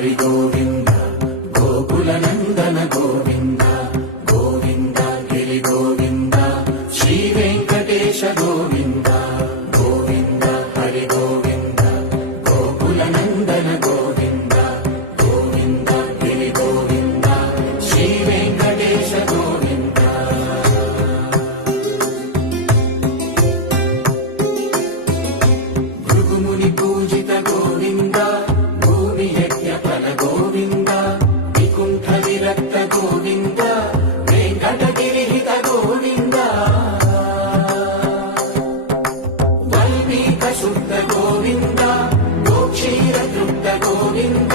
హరి గోవింద గోకుల నందన గోవింద గోవింద గిరి గోవింద శ్రీ వెంకటేశ గోవింద గోవింద హరి గోవింద గోకుల నందన గోవింద గోవింద గిరి గోవింద శ్రీ వెంకటేశ గోవింద భృగుముని పూజిత గోవింద భూమి యజ్ఞ ఫల గోవింద వికుంఠ విరక్త గోవింద వెంకటగిరిహిత గోవింద వల్మీక శుద్ధ గోవింద గోక్షీర తృప్త గోవింద